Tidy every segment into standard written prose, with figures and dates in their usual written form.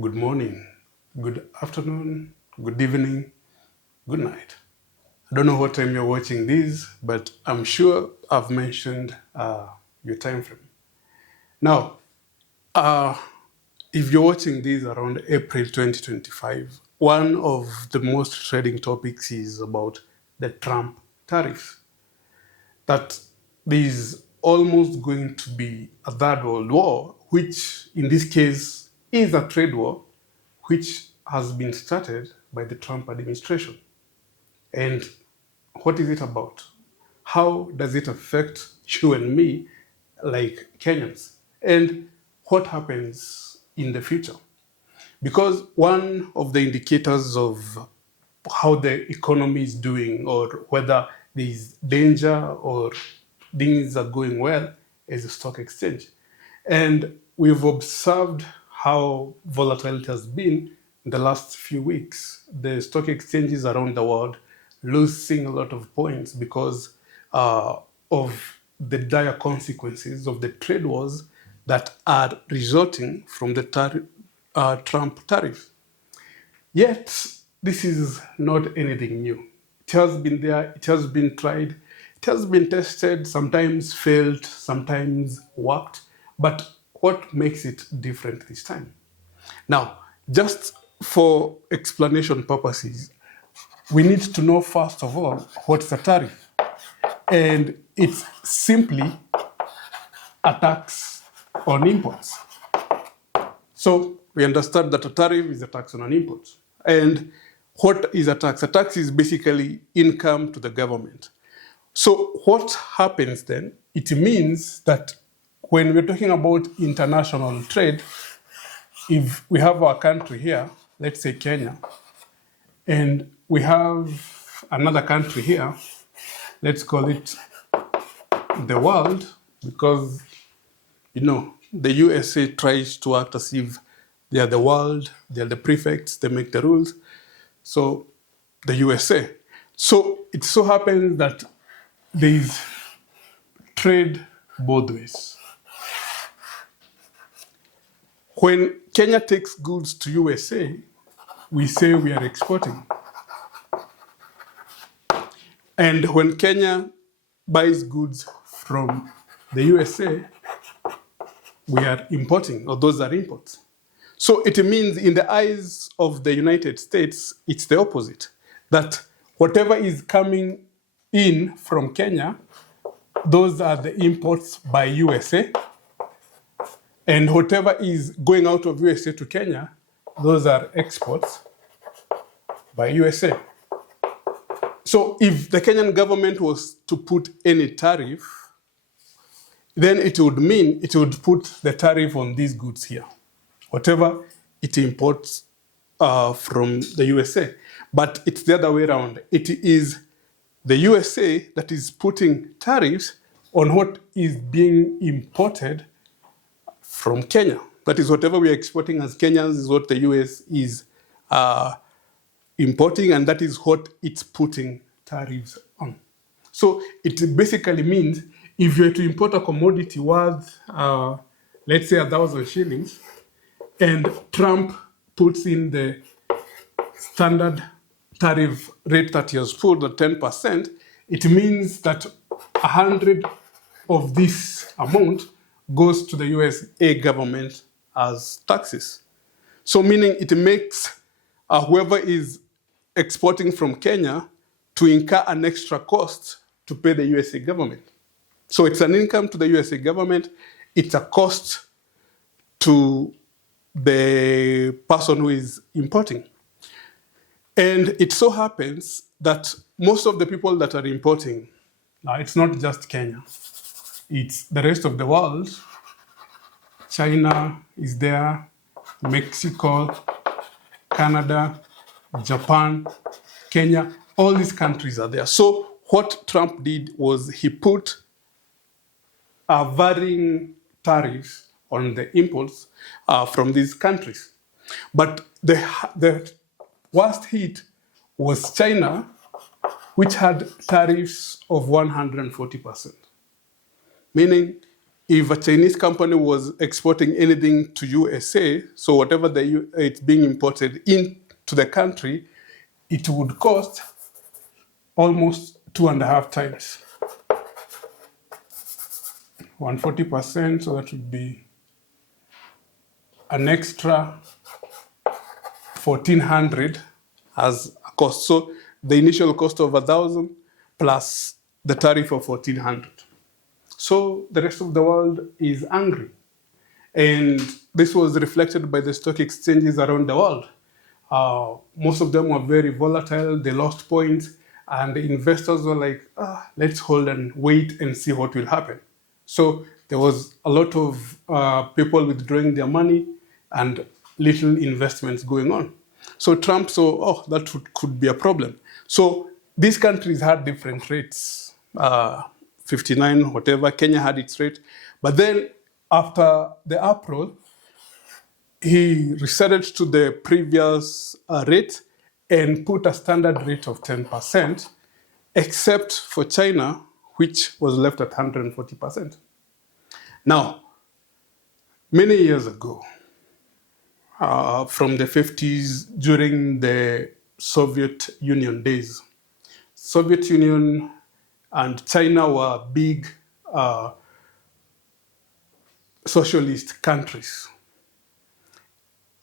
good morning, good afternoon, good evening, good night. I don't know what time you're watching this, but I'm sure I've mentioned your time frame. Now, if you're watching this around April 2025, one of the most trending topics is about the Trump tariffs. That there is almost going to be a third world war, which in this case is a trade war, which has been started by the Trump administration. And what is it about? How does it affect you and me, like Kenyans? And what happens in the future? Because one of the indicators of how the economy is doing or whether there is danger or things are going well is the stock exchange. And we've observed how volatile it has been in the last few weeks. The stock exchanges around the world losing a lot of points because of the dire consequences of the trade wars that are resulting from the Trump tariff. Yet, this is not anything new. It has been there, it has been tried, it has been tested, sometimes failed, sometimes worked. But what makes it different this time? Now, just for explanation purposes, we need to know first of all what's a tariff. And it's simply a tax on imports. So we understand that a tariff is a tax on an import. And what is a tax? A tax is basically income to the government. So what happens then? It means that when we're talking about international trade, if we have our country here, let's say Kenya, and we have another country here, let's call it the world, because, the USA tries to act as if they are the world, they are the prefects, they make the rules. So the USA. So it so happens that there is trade both ways. When Kenya takes goods to USA, we say we are exporting. And when Kenya buys goods from the USA, we are importing, or those are imports. So it means in the eyes of the United States, it's the opposite. That whatever is coming in from Kenya, those are the imports by USA. And whatever is going out of USA to Kenya, those are exports by USA. So if the Kenyan government was to put any tariff, then it would mean it would put the tariff on these goods here, whatever it imports from the USA. But it's the other way around. It is the USA that is putting tariffs on what is being imported from Kenya. That is, whatever we are exporting as Kenyans is what the US is importing, and that is what it's putting tariffs on. So it basically means if you were to import a commodity worth, let's say 1,000 shillings, and Trump puts in the standard tariff rate that he has put, the 10%, it means that 100 of this amount goes to the USA government as taxes. So meaning it makes whoever is exporting from Kenya to incur an extra cost to pay the USA government. So it's an income to the USA government, it's a cost to the person who is importing. And it so happens that most of the people that are importing, now it's not just Kenya, it's the rest of the world. China is there, Mexico, Canada, Japan, Kenya, all these countries are there. So what Trump did was he put varying tariffs on the imports from these countries. But the worst hit was China, which had tariffs of 140%. Meaning, if a Chinese company was exporting anything to USA, so whatever it's being imported into the country, it would cost almost 2.5 times. 140%, so that would be an extra 1,400 as a cost. So the initial cost of 1,000 plus the tariff of 1,400. So the rest of the world is angry. And this was reflected by the stock exchanges around the world. Most of them were very volatile, they lost points, and the investors were like, let's hold and wait and see what will happen. So there was a lot of people withdrawing their money and little investments going on. So Trump saw, that could be a problem. So these countries had different rates, 59, whatever. Kenya had its rate. But then after the April, he resettled to the previous rate and put a standard rate of 10%, except for China, which was left at 140%. Now, many years ago, from the 50s, during the Soviet Union days, Soviet Union and China were big socialist countries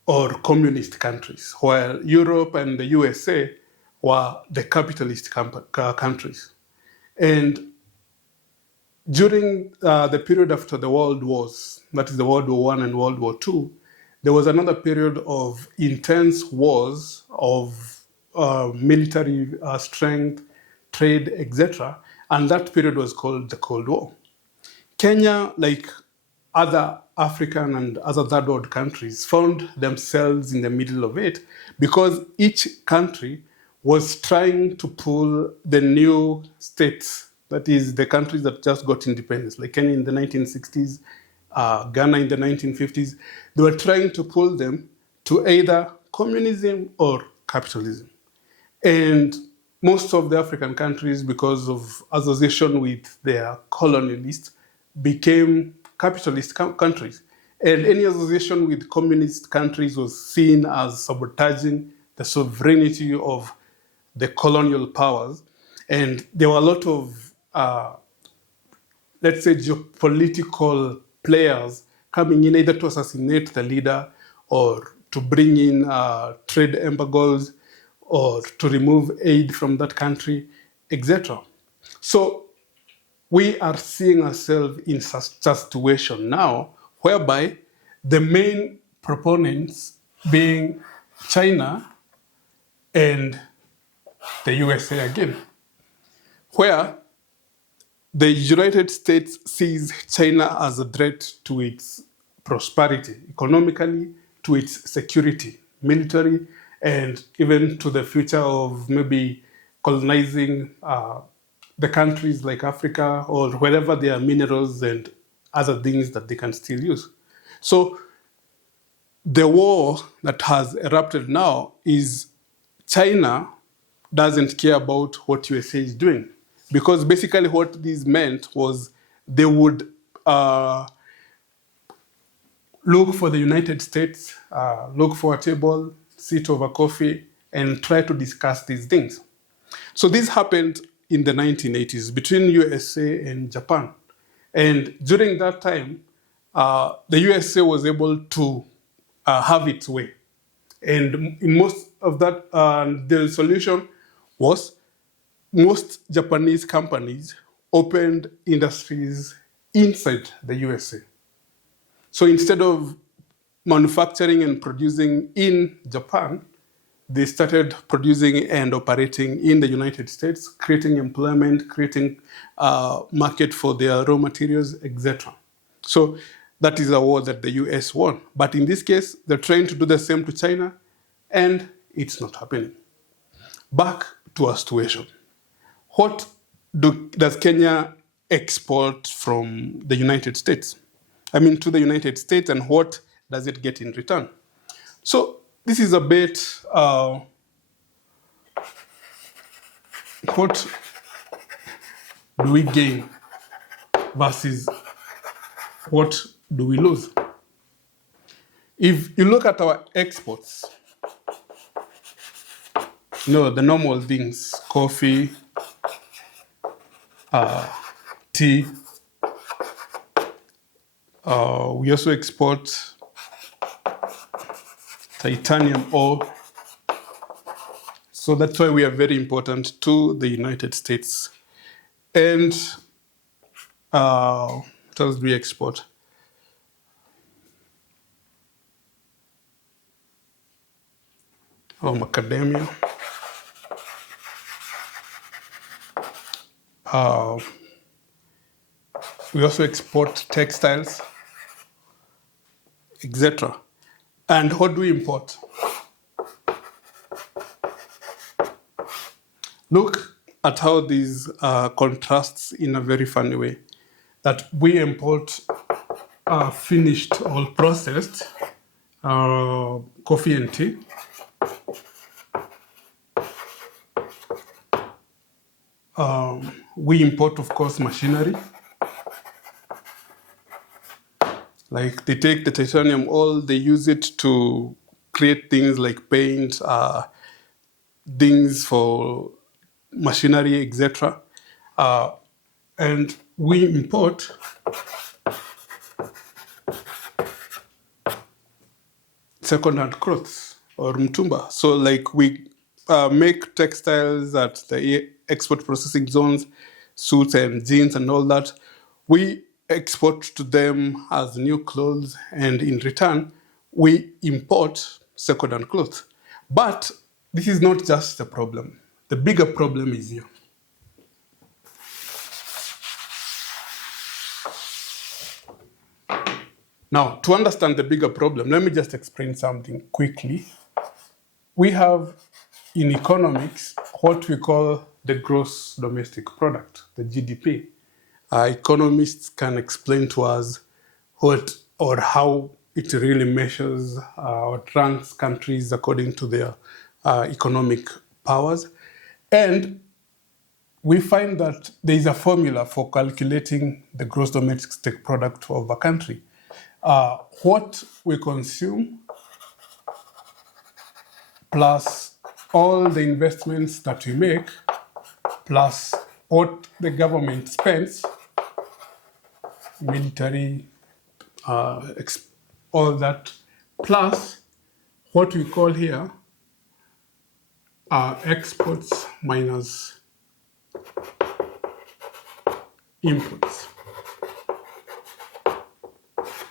or communist countries, while Europe and the USA were the capitalist countries. And during the period after the World Wars, that is the World War I and World War II, there was another period of intense wars, of military strength, trade, etc. And that period was called the Cold War. Kenya, like other African and other third world countries, found themselves in the middle of it because each country was trying to pull the new states, that is the countries that just got independence, like Kenya in the 1960s, Ghana in the 1950s. They were trying to pull them to either communism or capitalism. And most of the African countries, because of association with their colonialists, became capitalist countries. And any association with communist countries was seen as sabotaging the sovereignty of the colonial powers. And there were a lot of, let's say, geopolitical players coming in either to assassinate the leader or to bring in trade embargoes or to remove aid from that country, etc. So we are seeing ourselves in such a situation now whereby the main proponents being China and the USA again, where the United States sees China as a threat to its prosperity, economically, to its security, military, and even to the future of maybe colonizing the countries like Africa or wherever there are minerals and other things that they can still use. So the war that has erupted now is China doesn't care about what USA is doing. Because basically what this meant was they would look for the United States, look for a table, sit over coffee, and try to discuss these things. So this happened in the 1980s between USA and Japan. And during that time, the USA was able to have its way. And in most of that, the solution was most Japanese companies opened industries inside the USA. So instead of manufacturing and producing in Japan, they started producing and operating in the United States, creating employment, creating market for their raw materials, etc. So that is a war that the US won. But in this case, they're trying to do the same to China, and it's not happening. Back to our situation. What does Kenya export from the United States? I mean, to the United States, and what does it get in return? So this is a bit, what do we gain versus what do we lose? If you look at our exports, the normal things, coffee, tea, we also export titanium ore. So that's why we are very important to the United States. And what else do we export? Macadamia. We also export textiles, etc. And what do we import? Look at how these contrasts in a very funny way. That we import finished or processed coffee and tea. We import, of course, machinery. Like they take the titanium ore, they use it to create things like paint, things for machinery, etc. And we import second-hand clothes or mtumba. So like we make textiles at the export processing zones, suits and jeans and all that. We export to them as new clothes, and in return, we import second-hand clothes. But this is not just the problem. The bigger problem is here. Now, to understand the bigger problem, let me just explain something quickly. We have in economics what we call the gross domestic product, the GDP. Economists can explain to us what or how it really measures or ranks countries according to their economic powers. And we find that there is a formula for calculating the gross domestic product of a country. What we consume plus all the investments that we make plus what the government spends, military, all that, plus what we call here exports minus imports.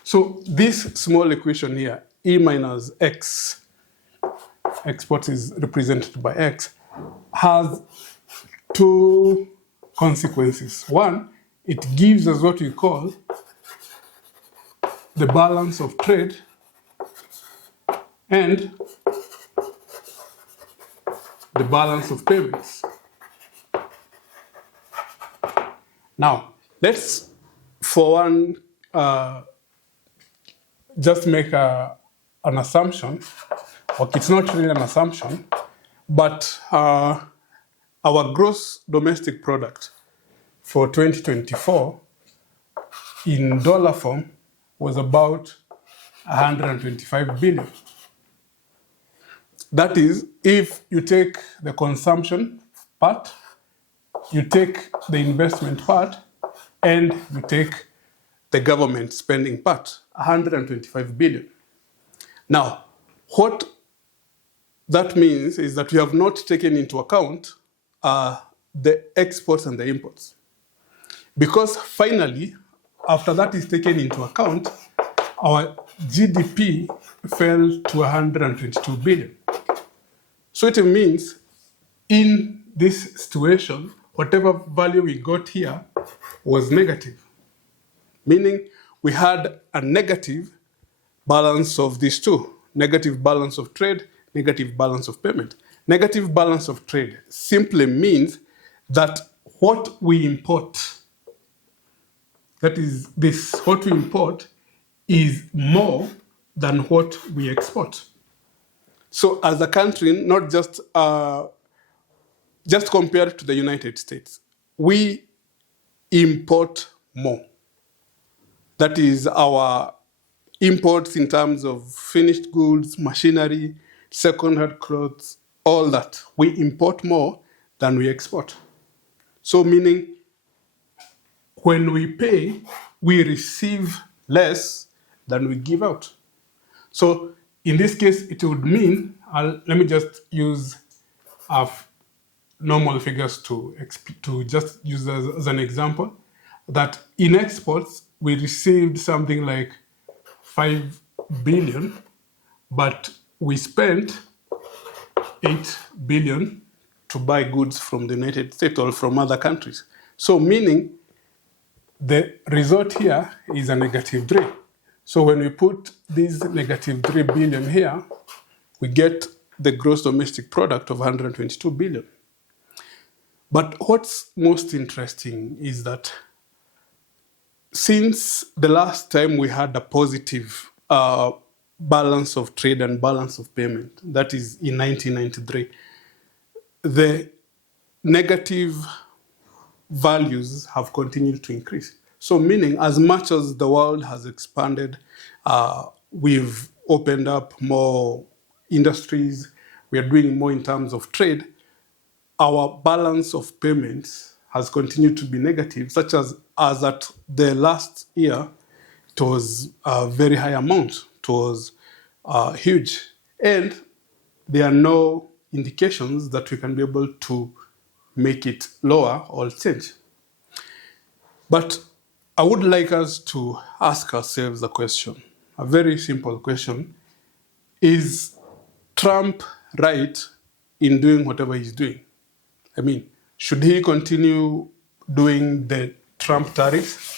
So this small equation here, E minus X, exports is represented by X, has two consequences. One, it gives us what we call the balance of trade and the balance of payments. Now, let's, for one, just make an assumption. Okay, it's not really an assumption, but our gross domestic product for 2024 in dollar form was about 125 billion. That is, if you take the consumption part, you take the investment part, and you take the government spending part, 125 billion. Now, what that means is that we have not taken into account the exports and the imports. Because finally, after that is taken into account, our GDP fell to 122 billion. So it means in this situation, whatever value we got here was negative, meaning we had a negative balance of these two, negative balance of trade, negative balance of payment. Negative balance of trade simply means that what we import, that is this, what we import is more than what we export. So as a country, not just compared to the United States, we import more. That is our imports in terms of finished goods, machinery, second-hand clothes, all that. We import more than we export. So meaning when we pay, we receive less than we give out. So in this case, it would mean, let me just use normal figures to just use as an example, that in exports, we received something like 5 billion, but we spent 8 billion to buy goods from the United States or from other countries. So meaning the result here is a negative 3. So when we put this negative 3 billion here, we get the gross domestic product of 122 billion. But what's most interesting is that since the last time we had a positive balance of trade and balance of payment, that is in 1993, the negative values have continued to increase. So meaning as much as the world has expanded, we've opened up more industries, we are doing more in terms of trade, our balance of payments has continued to be negative, such as at the last year, it was a very high amount. It was huge. And there are no indications that we can be able to make it lower or change. But I would like us to ask ourselves a question, a very simple question. Is Trump right in doing whatever he's doing? I mean, should he continue doing the Trump tariffs?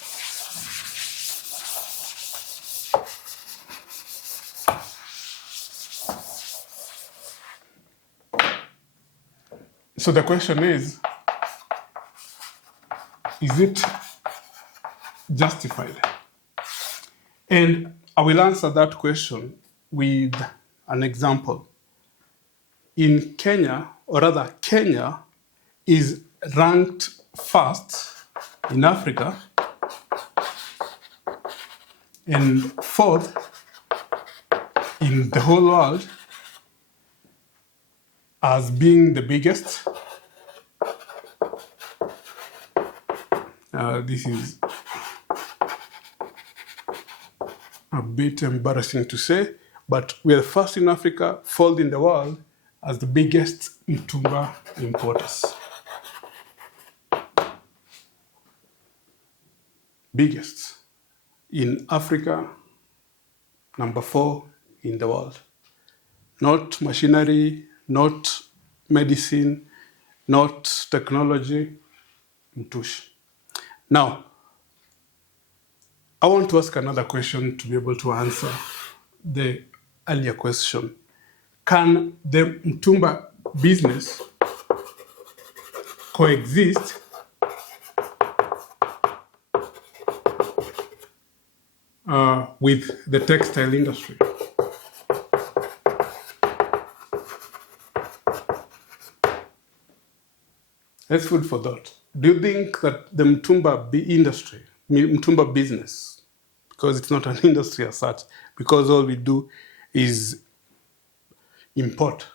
So the question is it justified? And I will answer that question with an example. In Kenya, or rather Kenya, is ranked first in Africa and fourth in the whole world as being the biggest. This is a bit embarrassing to say, but we are first in Africa, fourth in the world as the biggest mtumba importers. Biggest in Africa, number 4 in the world. Not machinery, not medicine, not technology, mtush. Now, I want to ask another question to be able to answer the earlier question. Can the mtumba business coexist with the textile industry? That's food for thought. Do you think that the mtumba business, because it's not an industry as such, because all we do is import,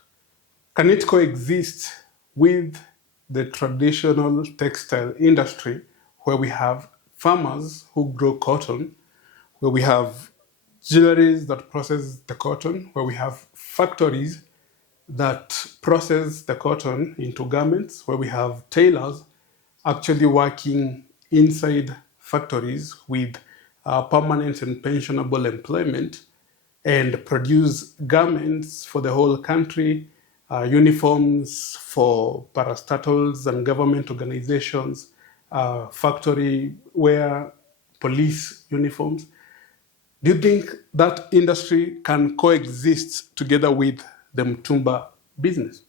can it coexist with the traditional textile industry where we have farmers who grow cotton, where we have jewelries that process the cotton, where we have factories that process the cotton into garments, where we have tailors actually working inside factories with permanent and pensionable employment and produce garments for the whole country, uniforms for parastatals and government organizations, factory wear, police uniforms. Do you think that industry can coexist together with the mtumba business?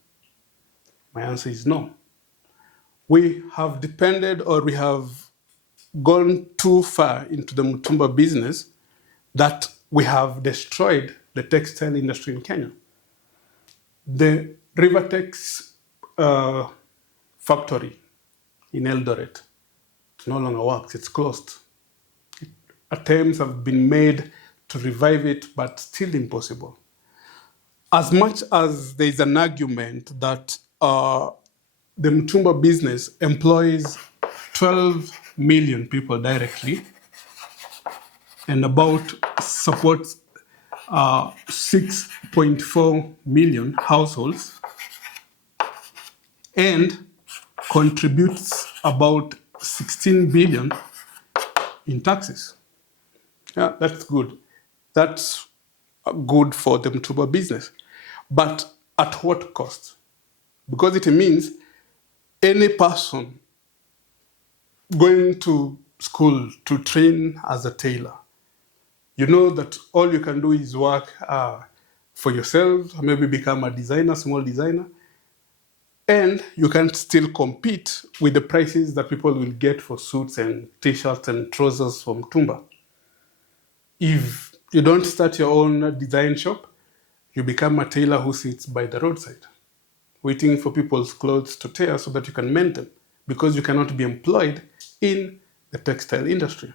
My answer is no. We have depended, or we have gone too far into the mtumba business that we have destroyed the textile industry in Kenya. The Rivertex factory in Eldoret no longer works, it's closed. attempts have been made to revive it, but still impossible. As much as there is an argument that the Mtumba business employs 12 million people directly and about supports 6.4 million households and contributes about 16 billion in taxes. Yeah, that's good. That's good for the Mtumba business. But at what cost? Because it means any person going to school to train as a tailor, you know that all you can do is work for yourself, maybe become a designer, small designer, and you can still compete with the prices that people will get for suits and t-shirts and trousers from Tumba. If you don't start your own design shop, you become a tailor who sits by the roadside, waiting for people's clothes to tear so that you can mend them, because you cannot be employed in the textile industry.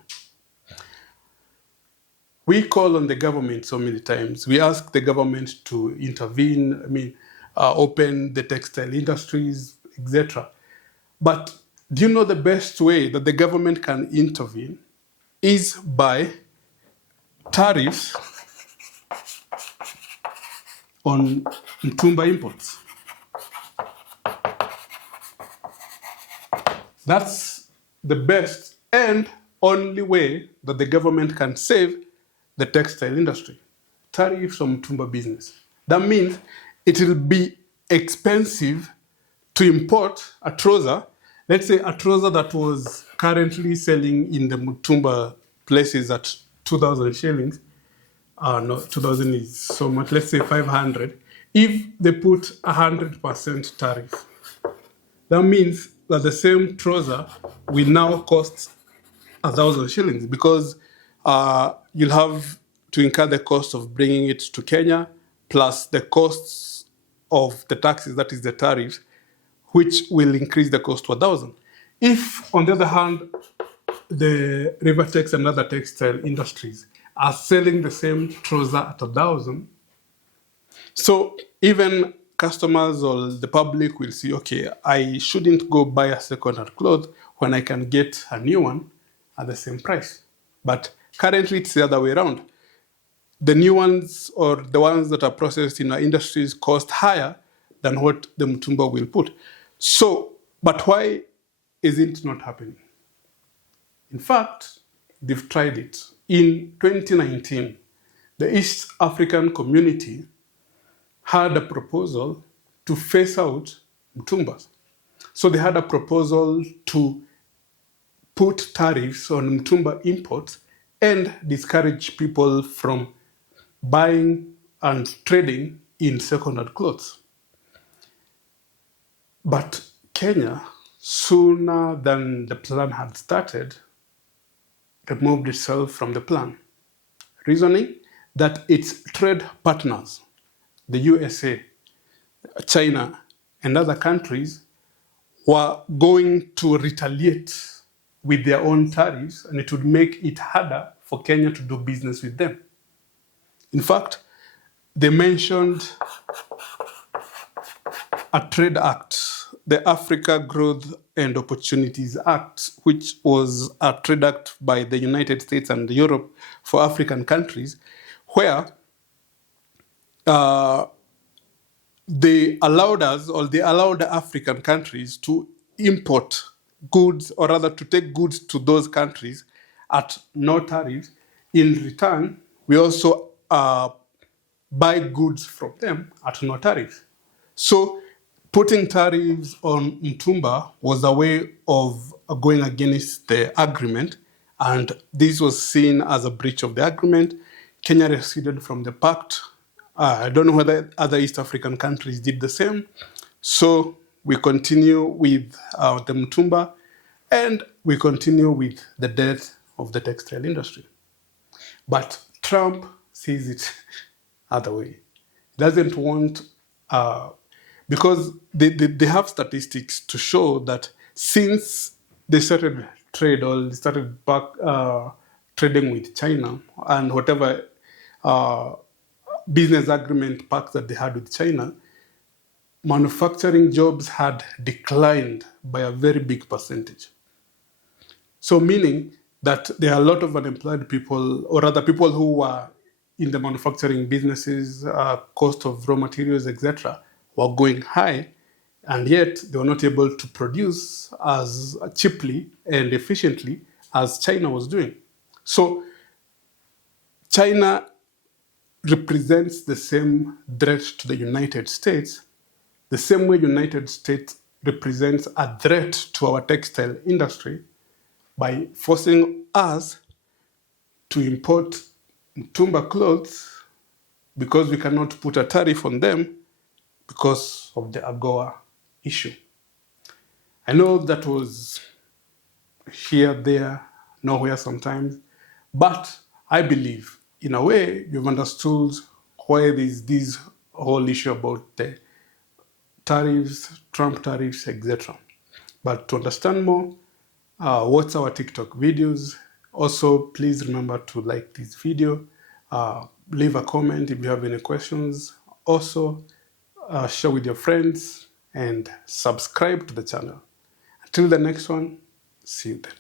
We call on the government so many times. We ask the government to intervene, open the textile industries, etc. But do you know the best way that the government can intervene is by tariffs on Mtumba imports. That's the best and only way that the government can save the textile industry. Tariffs on Mtumba business. That means it will be expensive to import a trouser. Let's say a trouser that was currently selling in the Mtumba places at 2,000 shillings. No, 2,000 is so much. Let's say 500. If they put 100% tariff, that means that the same trouser will now cost 1,000 shillings because you'll have to incur the cost of bringing it to Kenya plus the costs of the taxes, that is the tariffs, which will increase the cost to 1,000. If, on the other hand, the Rivertex and other textile industries are selling the same trouser at 1,000, so even customers or the public will see, okay, I shouldn't go buy a second-hand cloth when I can get a new one at the same price. But currently it's the other way around. The new ones or the ones that are processed in our industries cost higher than what the Mtumba will put. So, but why is it not happening? In fact, they've tried it. In 2019, the East African community had a proposal to phase out Mtumbas. So they had a proposal to put tariffs on Mtumba imports and discourage people from buying and trading in second-hand clothes. But Kenya, sooner than the plan had started, removed itself from the plan, reasoning that its trade partners, the USA, China, and other countries were going to retaliate with their own tariffs, and it would make it harder for Kenya to do business with them. In fact, they mentioned a trade act, the Africa Growth and Opportunities Act, which was a trade act by the United States and Europe for African countries, where they allowed African countries to import goods, or rather to take goods to those countries at no tariffs. In return, we also buy goods from them at no tariffs. So putting tariffs on Mtumba was a way of going against the agreement, and this was seen as a breach of the agreement. Kenya receded from the pact. I don't know whether other East African countries did the same. So we continue with the Mtumba, and we continue with the death of the textile industry. But Trump sees it other way. He doesn't want, because they have statistics to show that since they started trade or they started trading with China and whatever business agreement pacts that they had with China, manufacturing jobs had declined by a very big percentage. So meaning that there are a lot of unemployed people, or rather people who were in the manufacturing businesses, cost of raw materials, etc., were going high, and yet they were not able to produce as cheaply and efficiently as China was doing. So China represents the same threat to the United States, the same way United States represents a threat to our textile industry by forcing us to import Mtumba clothes because we cannot put a tariff on them because of the AGOA issue. I know that was here, there, nowhere sometimes, but I believe in a way you've understood why there's this whole issue about the tariffs, Trump tariffs, etc. But to understand more, watch our TikTok videos. Also, please remember to like this video, leave a comment if you have any questions. Also, share with your friends and subscribe to the channel. Until the next one, see you then.